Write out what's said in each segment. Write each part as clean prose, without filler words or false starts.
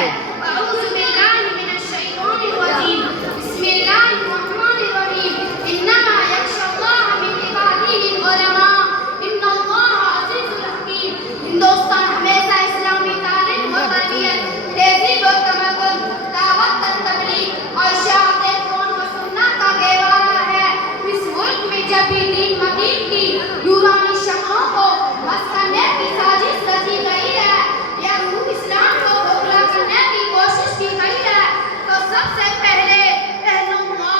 से। हिंदुस्तान हमेशा इस्लामी तालीम व तरबियत, तहजीब व तमद्दुन, दावत व तबलीग और शहादत कौन व सुन्नत का गहवारा है। इस मुल्क में जब भी दीन मदीन की नूरानी शमओं को मस करने की साजिश रची गई है या रूह इस्लाम को खोखला करने की कोशिश की गई है, तो सबसे पहले रहनुमा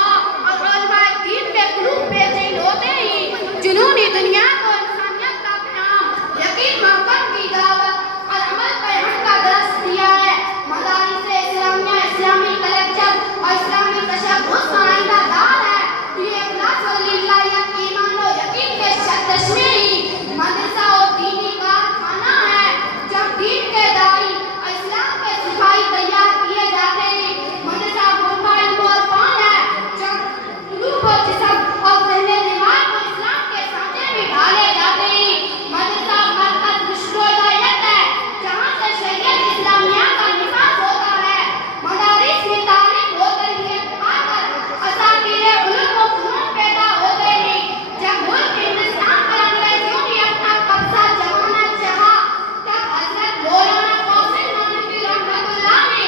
और उलमाए दीन के कुलूब में बेचैन होते ही जुनूनी दुनिया को इंसानियत का पैगाम, यकीन महकम की दावत और अमल पैगंबर का दर्स दिया है। मदारिस इस्लामिया, इस्लामी कलेक्शन और इस्लामी तशब्बुस का आइंदा दार है। ये इखलास व लिल्लाहियत, ईमान व यकीन के चश्मे ही मदरसा और दीनी कारखाना है। जब दीन के दाई और इस्लाम के सिपाही तैयार किए जाते हैं, मदरसा गोंबा इल्म और पान है। जब कुलूब व जिस्म और ज़हन दिमाग को इस्लाम के सांचे में ढाले जाते हैं, मदरसा मरकज़ मुश्किलात है जहाँ से शरीयत इस्लामिया का निफाज होता है। मदारिस में तालीम हो गई है आकर असातिरे उलूम व फ़नून पैदा हो गए हैं। जब मुल्क हिंदुस्तान पर अंग्रेजों ने अपना कब्जा जमाना चाहा, तब हज़रत मौलाना क़ासिम नानवी रहमतुल्लाह ने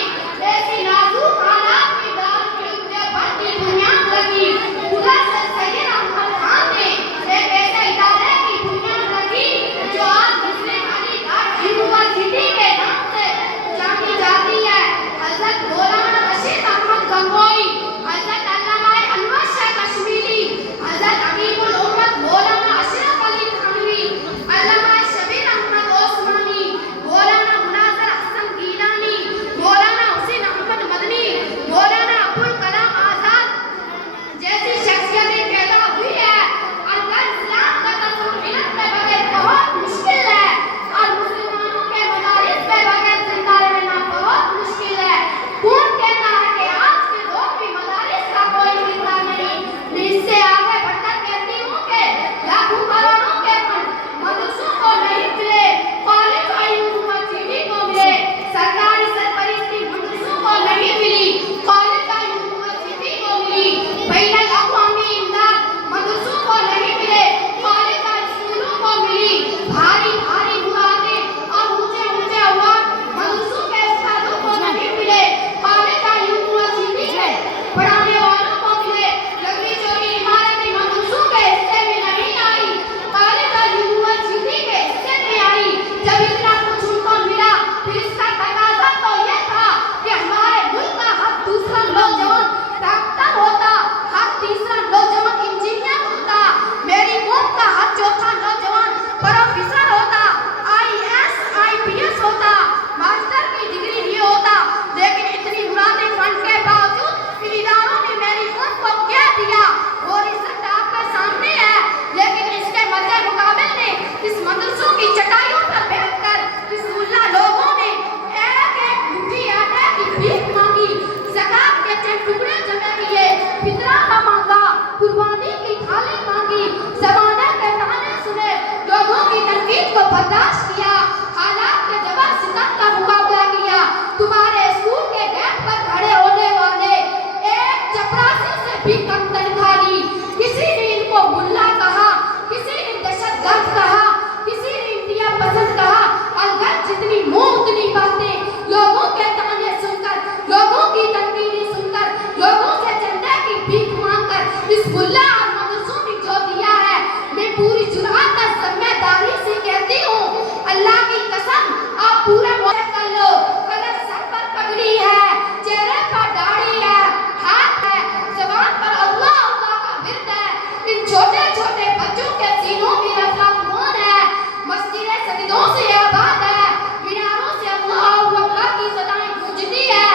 ऐसी नाज़ुक हालात में दारुल उलूम देवबंद की बुनियाद रखी। खुदा से सैयद अहमद खान ने एक ऐसे इदारे की बुनियाद रखी जो आज मुस्लिम अलीगढ़ यूनिवर्सिटी के नाम से जानी जाती है। हज़रत मौलाना रशीद अहमद गंगोई, हज़रत अल्लामा अनवर शाह कश्मीरी, हज़रत हकीमुल उम्मत मौलाना अशरफ अली थानवी, अल्लामा शबीर अहमद ओस्मानी, मौलाना मुनाज़िर हसन गीलानी, मौलाना हुसैन अहमद मदनी, मौलाना अबुल कलाम आज़ाद जैसी शख्सियतें पैदा हुई है। अगर इस्लाम का तस्वुर इल्म के बगैर बहुत मुश्किल है और मुसलमानों के मदारिस के बगैर जिंदा रहना बहुत मुश्किल है। कौन कहता है कि आज के दौर में मदारिस का कोई जिंदा नहीं? मैं इससे आगे बढ़कर कहती हूँ कि लाखों करोड़ों के फंड मदरसों को नहीं मिले, कॉलेज और यूनिवर्सिटी को मिले। सरकारी सरपरस्ती मदरसों को नहीं मिली, कॉलेज और यूनिवर्सिटी को मिली। बैनुल अक़वामी इमदाद मदरसों को नहीं मिले, कॉलेज और स्कूलों को मिली। भारी भारी मुरादें और ऊंचे ऊंचे अवार्ड मदरसों के उस्तादों को नहीं मिले, कॉलेज और यूनिवर्सिटी में पढ़ाने वालों को मिले। लंबी चौड़ी इमारतें मदरसों के हिस्से में नहीं आई, कॉलेज और यूनिवर्सिटी के हिस्से में आई। जब इतना कुछ उनको मिला, फिर इसका तकाज़ा तो ये था कि हमारे मुल्क का हर दूसरा नौजवान डॉक्टर होता, हर तीसरा नौजवान इंजीनियर होता, मेरी कौम का हर चौथा नौजवान प्रोफेसर होता, IAS IPS होता, मास्टर की डिग्री लिए होता। लेकिन इतनी मुरादें फंड के बावजूद इन इदारों ने मेरी कौम को क्या दिया? वो रिजल्ट आपके सामने है। लेकिन इसके मद्दे मुकाबले में इस मदरसों की चटाइयों पर बैठकर इस मुल्ला लोगों ने एक एक मुट्ठी आटे की भीख मांगी, ज़कात के चंद टुकड़े जमा किए, फितरा न मांगा, कुर्बानी की थाली मांगी, ज़माने के ताने सुने, लोगों की तनकीद को बर्दाश्त किया, हालात के जबर सितम का मुकाबला किया। तुम्हारे स्कूल के गेट पर खड़े होने वाले एक चपरासी से भी कम तनख्वाह ली। किसी ने इनको मुल्ला कहा, किसी ने दहशतगर्द कहा, किसी ने इंडिया पसंद कहा। अलगर जितनी मुंह उतनी बातें, लोगों के ताने सुनकर, लोगों की तनकीदें सुनकर, लोगों से चंदे की भीख मांगकर इस मुल्ला और मदरसों ने जो दिया है, मैं पूरी जुर्अत और जिम्मेदारी से कहती हूँ, अल्लाह की कसम आप पूरे मोहब्बत कर लो। अगर सर पर पगड़ी है, चेहरे पर दाढ़ी है, हाथ है, ज़बान पर अल्लाह अल्लाह का विर्द है, इन छोटे छोटे बच्चों के सीनों में रफ़्क़त कौन है? मस्जिदें सजदों से आबाद है, मीनारों से अल्लाह अकबर की सदाएं गूंजती है,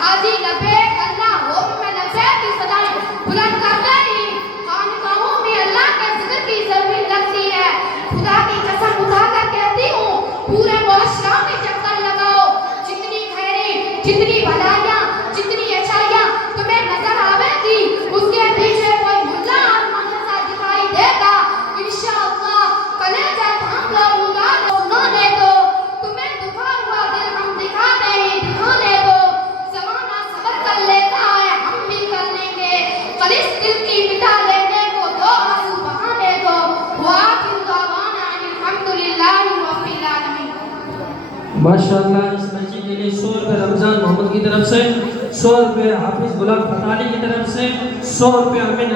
हाजी लबैक अल्लाह हो में लबैक की सदाएं बुलंद करते ही खानकाहों में अल्लाह के जिक्र की ज़मीन लगती है। खुदा की कसम उठाकर कहती हूँ, पूरे मुआशरा में चक्कर लगाओ, जितनी खैरी, जितनी भलाइयाँ, जितनी अच्छाइयाँ तुम्हें नजर आवेगी, उसके पीछे कोई मुल्ला और मदरसा दिखाई देगा। इंशाअल्लाह कलेजा थाम लो, उंगली सुनो दे दो, तुम्हें दुखा हुआ दिल हम दिखाने दो। खलिस दिल की मिटा देने को दो आंसू बहाने दो। वाखिर दावाना अनिल हम्दुलिल्लाहि रब्बिल आलमीन। माशाअल्लाह। इस बच्ची के लिए 100 रुपये रमजान मोहम्मद की तरफ से, 100 रुपये हाफिज गुलाम फताली की तरफ से, 100 रुपये अमीन